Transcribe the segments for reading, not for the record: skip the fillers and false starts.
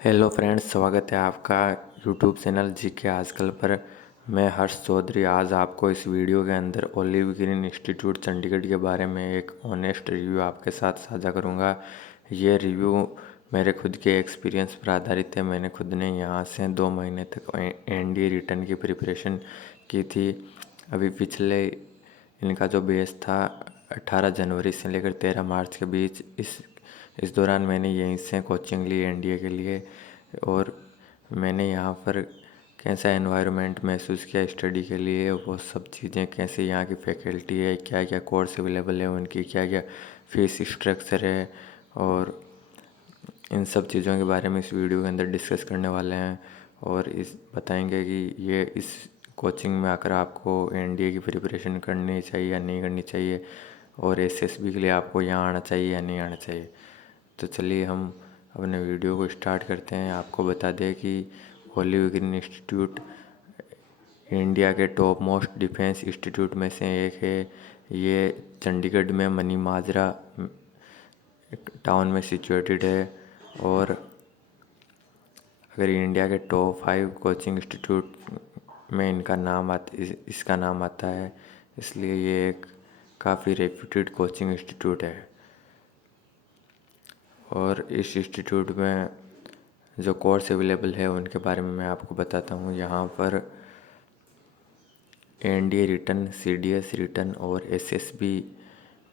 Hello friends, स्वागत है आपका यूट्यूब चैनल जी के आजकल पर। मैं हर्ष चौधरी आज आपको इस वीडियो के अंदर ओलिव ग्रीन इंस्टीट्यूट चंडीगढ़ के बारे में एक ऑनेस्ट रिव्यू आपके साथ साझा करूंगा। ये रिव्यू मेरे खुद के एक्सपीरियंस पर आधारित है। मैंने खुद ने यहाँ से 2 महीने तक एनडीए रिटर्न की प्रिपरेशन की थी। अभी पिछले इनका जो बेस था 18 जनवरी से लेकर 13 मार्च के बीच, इस दौरान मैंने यहीं से कोचिंग ली एनडीए के लिए। और मैंने यहाँ पर कैसा एनवायरनमेंट महसूस किया स्टडी के लिए, वो सब चीज़ें, कैसे यहाँ की फैकल्टी है, क्या क्या कोर्स अवेलेबल है उनकी, क्या क्या फीस स्ट्रक्चर है, और इन सब चीज़ों के बारे में इस वीडियो के अंदर डिस्कस करने वाले हैं। और इस बताएंगे कि ये इस कोचिंग में आकर आपको एनडीए की प्रिपरेशन करनी चाहिए या नहीं करनी चाहिए, और एसएसबी के लिए आपको यहाँ आना चाहिए या नहीं आना चाहिए। तो चलिए हम अपने वीडियो को स्टार्ट करते हैं। आपको बता दें कि ओलिव ग्रीन इंस्टीट्यूट इंडिया के टॉप मोस्ट डिफेंस इंस्टीट्यूट में से एक है। ये चंडीगढ़ में मनी माजरा टाउन में सिचुएटेड है। और अगर इंडिया के टॉप 5 कोचिंग इंस्टीट्यूट में इसका नाम आता है, इसलिए ये एक काफ़ी रेप्यूटेड कोचिंग इंस्टीट्यूट है। और इस इंस्टीट्यूट में जो कोर्स अवेलेबल है उनके बारे में मैं आपको बताता हूँ। यहाँ पर एनडीए रिटर्न, सीडीएस रिटर्न और एसएसबी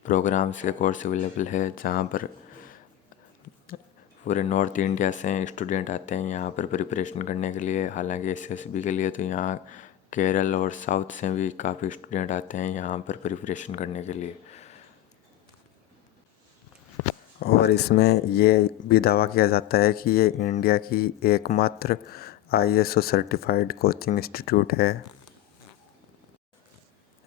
प्रोग्राम्स के कोर्स अवेलेबल है, जहाँ पर पूरे नॉर्थ इंडिया से स्टूडेंट आते हैं यहाँ पर प्रिपरेशन करने के लिए। हालांकि एसएसबी के लिए तो यहाँ केरल और साउथ से भी काफ़ी स्टूडेंट आते हैं यहाँ पर प्रिपरेशन करने के लिए। और इसमें ये भी दावा किया जाता है कि ये इंडिया की एकमात्र आईएसओ सर्टिफाइड कोचिंग इंस्टीट्यूट है।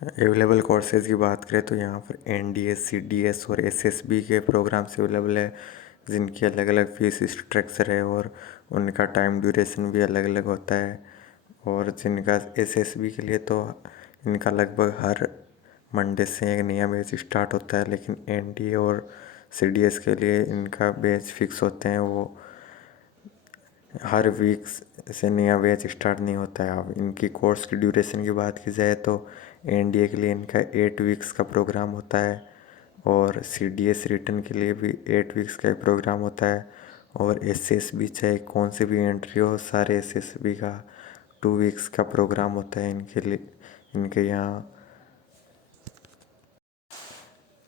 अवेलेबल कोर्सेज की बात करें तो यहाँ पर एनडीए, सीडीएस और एसएसबी के प्रोग्राम्स अवेलेबल है, जिनकी अलग अलग फीस स्ट्रक्चर है और उनका टाइम ड्यूरेशन भी अलग अलग होता है। और जिनका एसएसबी के लिए तो इनका लगभग हर मंडे से एक नया बैच स्टार्ट होता है, लेकिन एनडीए और सीडीएस के लिए इनका बैच फिक्स होते हैं, वो हर वीक से नया बैच स्टार्ट नहीं होता है। अब इनकी कोर्स की ड्यूरेशन की बात की जाए तो एनडीए के लिए इनका 8 वीक्स का प्रोग्राम होता है, और सीडीएस रिटर्न के लिए भी 8 वीक्स का प्रोग्राम होता है। और एसएसबी चाहे कौन से भी एंट्री हो, सारे एसएसबी का 2 वीक्स का प्रोग्राम होता है इनके लिए। इनके यहाँ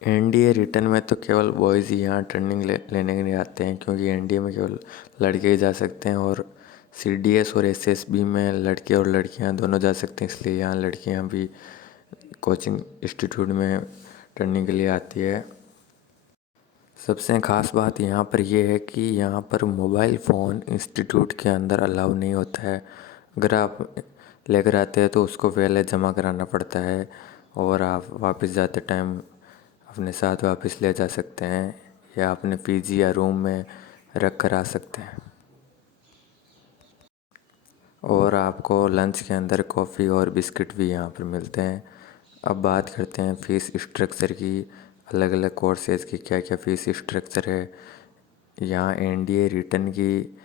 एनडीए रिटर्न में तो केवल बॉयज़ ही यहाँ ट्रेनिंग लेने के लिए आते हैं, क्योंकि एनडीए में केवल लड़के ही जा सकते हैं। और सीडीएस और एसएसबी में लड़के और लड़कियाँ दोनों जा सकते हैं, इसलिए यहाँ लड़कियाँ भी कोचिंग इंस्टीट्यूट में ट्रेनिंग के लिए आती है। सबसे ख़ास बात यहाँ पर यह है कि यहाँ पर मोबाइल फ़ोन इंस्टीट्यूट के अंदर अलाउ नहीं होता है। अगर आप लेकर आते हैं तो उसको पहले जमा कराना पड़ता है, और आप वापस जाते टाइम अपने साथ वापस ले जा सकते हैं, या अपने पीजी या रूम में रख कर आ सकते हैं। और आपको लंच के अंदर कॉफ़ी और बिस्किट भी यहाँ पर मिलते हैं। अब बात करते हैं फ़ीस स्ट्रक्चर की, अलग अलग कोर्सेज़ की क्या क्या फ़ीस स्ट्रक्चर है। यहाँ एनडीए रिटर्न की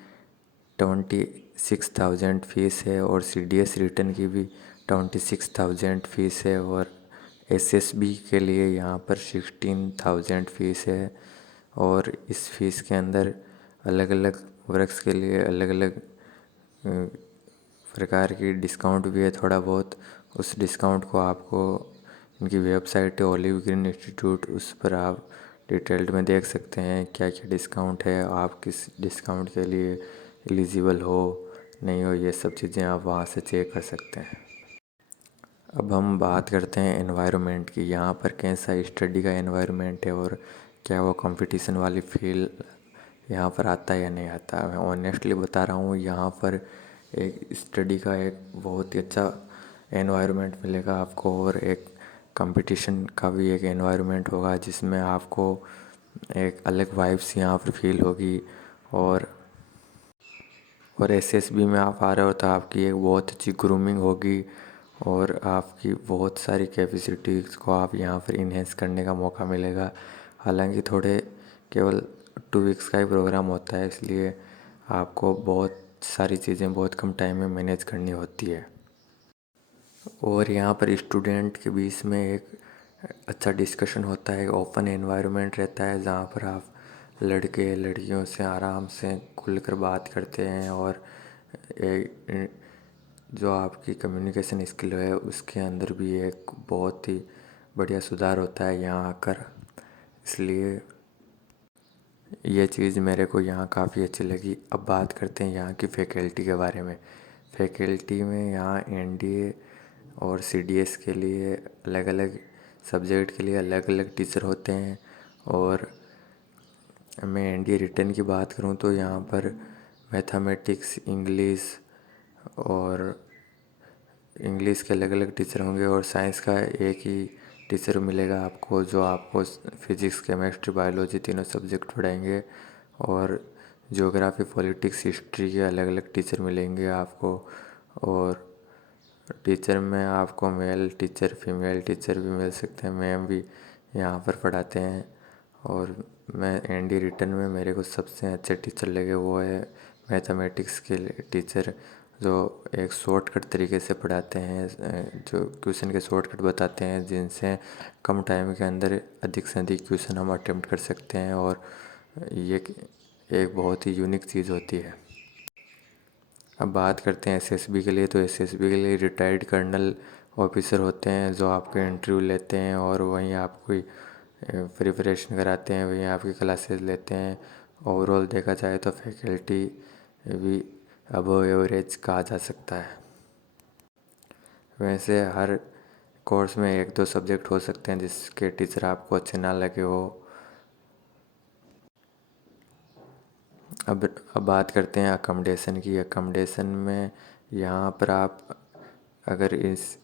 26,000 फ़ीस है, और सीडीएस रिटर्न की भी 26,000 फ़ीस है, और एसएसबी के लिए यहाँ पर 16,000 फ़ीस है। और इस फीस के अंदर अलग अलग वर्क्स के लिए अलग अलग प्रकार की डिस्काउंट भी है थोड़ा बहुत। उस डिस्काउंट को आपको इनकी वेबसाइट है ओलिव ग्रीन इंस्टीट्यूट, उस पर आप डिटेल्ड में देख सकते हैं क्या क्या डिस्काउंट है, आप किस डिस्काउंट के लिए एलिजिबल हो नहीं हो, ये सब चीज़ें आप वहाँ से चेक कर सकते हैं। अब हम बात करते हैं एनवायरनमेंट की। यहाँ पर कैसा स्टडी का एनवायरनमेंट है, और क्या वो कंपटीशन वाली फील यहाँ पर आता है या नहीं आता। मैं ऑनेस्टली बता रहा हूँ, यहाँ पर एक स्टडी का एक बहुत ही अच्छा एनवायरनमेंट मिलेगा आपको, और एक कंपटीशन का भी एक एनवायरनमेंट होगा, जिसमें आपको एक अलग वाइब्स यहाँ पर फील होगी। और एसएसबी में आप आ रहे हो तो आपकी एक बहुत अच्छी ग्रूमिंग होगी, और आपकी बहुत सारी कैपेसिटीज़ को आप यहाँ पर इन्हेंस करने का मौका मिलेगा। हालांकि थोड़े केवल 2 वीक्स का ही प्रोग्राम होता है, इसलिए आपको बहुत सारी चीज़ें बहुत कम टाइम में मैनेज करनी होती है। और यहाँ पर स्टूडेंट के बीच में एक अच्छा डिस्कशन होता है, ओपन एनवायरनमेंट रहता है जहाँ पर आप लड़के लड़कियों से आराम से खुलकर बात करते हैं और जो आपकी कम्युनिकेशन स्किल है उसके अंदर भी एक बहुत ही बढ़िया सुधार होता है यहाँ आकर। इसलिए ये चीज़ मेरे को यहाँ काफ़ी अच्छी लगी। अब बात करते हैं यहाँ की फैकल्टी के बारे में। फैकल्टी में यहाँ एनडीए और सीडीएस के लिए अलग अलग सब्जेक्ट के लिए अलग अलग टीचर होते हैं। और मैं एनडीए रिटर्न की बात करूँ तो यहाँ पर मैथमेटिक्स, इंग्लिश के अलग अलग टीचर होंगे और साइंस का एक ही टीचर मिलेगा आपको, जो आपको फिजिक्स, केमिस्ट्री, बायोलॉजी तीनों सब्जेक्ट पढ़ाएंगे। और ज्योग्राफी, पॉलिटिक्स, हिस्ट्री के अलग अलग टीचर मिलेंगे आपको। और टीचर में आपको मेल टीचर, फीमेल टीचर भी मिल सकते हैं, मैम भी यहाँ पर पढ़ाते हैं। और मैं एनडी रिटर्न में मेरे को सबसे अच्छे टीचर लगे वो है मैथमेटिक्स के टीचर, जो एक शॉर्टकट तरीके से पढ़ाते हैं, जो क्वेश्चन के शॉर्टकट बताते हैं जिनसे कम टाइम के अंदर अधिक से अधिक क्वेश्चन हम अटेम्प्ट कर सकते हैं। और ये एक बहुत ही यूनिक चीज़ होती है। अब बात करते हैं एसएसबी के लिए, तो एसएसबी के लिए रिटायर्ड कर्नल ऑफिसर होते हैं जो आपके इंटरव्यू लेते हैं और वहीं आपको प्रिपरेशन कराते हैं, वहीं आपकी क्लासेस लेते हैं। ओवरऑल देखा जाए तो फैकल्टी भी अबव एवरेज कहा जा सकता है। वैसे हर कोर्स में एक दो सब्जेक्ट हो सकते हैं जिसके टीचर आपको अच्छे ना लगे हो। अब बात करते हैं अकोमोडेशन की। अकोमोडेशन में यहाँ पर आप अगर इस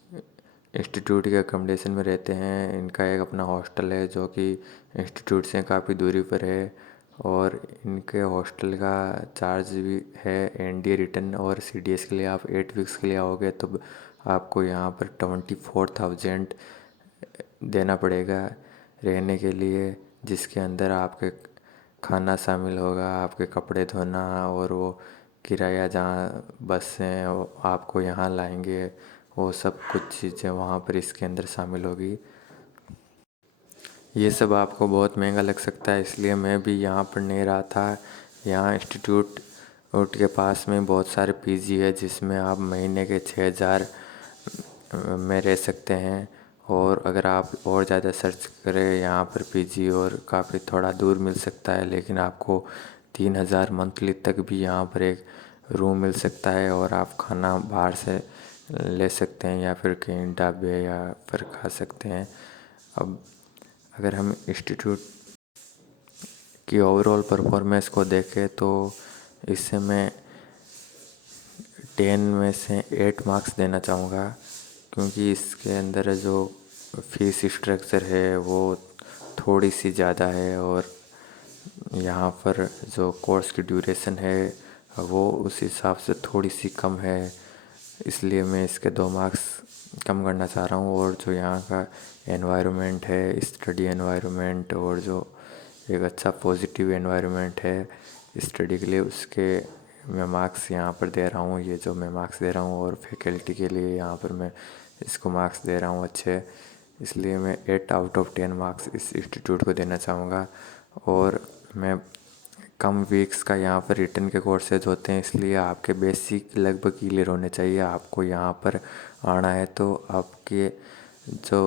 इंस्टीट्यूट के अकोमोडेशन में रहते हैं, इनका एक अपना हॉस्टल है जो कि इंस्टीट्यूट से काफ़ी दूरी पर है। और इनके हॉस्टल का चार्ज भी है एनडीए रिटर्न और सीडीएस के लिए आप 8 वीक्स के लिए आओगे तो आपको यहाँ पर 24,000 देना पड़ेगा रहने के लिए, जिसके अंदर आपके खाना शामिल होगा, आपके कपड़े धोना और वो किराया जहाँ बस से आपको यहाँ लाएंगे, वो सब कुछ चीज़ें वहाँ पर इसके अंदर शामिल होगी। ये सब आपको बहुत महंगा लग सकता है, इसलिए मैं भी यहाँ पर नहीं रहा था। यहाँ इंस्टीट्यूट के पास में बहुत सारे पीजी है जिसमें आप महीने के 6,000 में रह सकते हैं। और अगर आप और ज़्यादा सर्च करें यहाँ पर पीजी और काफ़ी थोड़ा दूर मिल सकता है, लेकिन आपको 3,000 मंथली तक भी यहाँ पर एक रूम मिल सकता है। और आप खाना बाहर से ले सकते हैं या फिर कहीं ढाबे या फिर खा सकते हैं। अब अगर हम इंस्टीट्यूट की ओवरऑल परफॉर्मेंस को देखें तो इससे मैं 10 में से 8 मार्क्स देना चाहूँगा, क्योंकि इसके अंदर जो फीस स्ट्रक्चर है वो थोड़ी सी ज़्यादा है और यहाँ पर जो कोर्स की ड्यूरेशन है वो उस हिसाब से थोड़ी सी कम है। इसलिए मैं इसके 2 मार्क्स कम करना चाह रहा हूँ। और जो यहाँ का एनवायरनमेंट है, स्टडी एनवायरनमेंट, और जो एक अच्छा पॉजिटिव एनवायरनमेंट है स्टडी के लिए, उसके मैं मार्क्स यहाँ पर दे रहा हूँ। ये जो मैं मार्क्स दे रहा हूँ और फैकल्टी के लिए यहाँ पर मैं इसको मार्क्स दे रहा हूँ अच्छे, इसलिए मैं 8 आउट ऑफ 10 मार्क्स इस इंस्टीट्यूट को देना चाहूँगा। और मैं कम वीक्स का यहाँ पर रिटर्न के कोर्सेज होते हैं, इसलिए आपके बेसिक लगभग क्लियर होने चाहिए। आपको यहाँ पर आना है तो आपके जो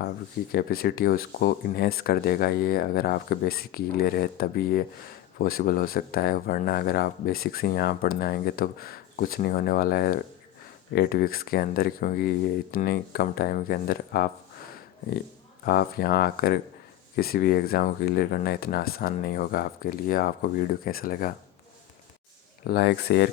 आपकी कैपेसिटी है उसको इन्हेंस कर देगा ये, अगर आपके बेसिक क्लियर है तभी ये पॉसिबल हो सकता है। वरना अगर आप बेसिक से यहाँ पढ़ने आएंगे तो कुछ नहीं होने वाला है 8 वीक्स के अंदर, क्योंकि ये इतने कम टाइम के अंदर आप यहाँ आकर किसी भी एग्ज़ाम को क्लियर करना इतना आसान नहीं होगा आपके लिए। आपको वीडियो कैसा लगा, लाइक शेयर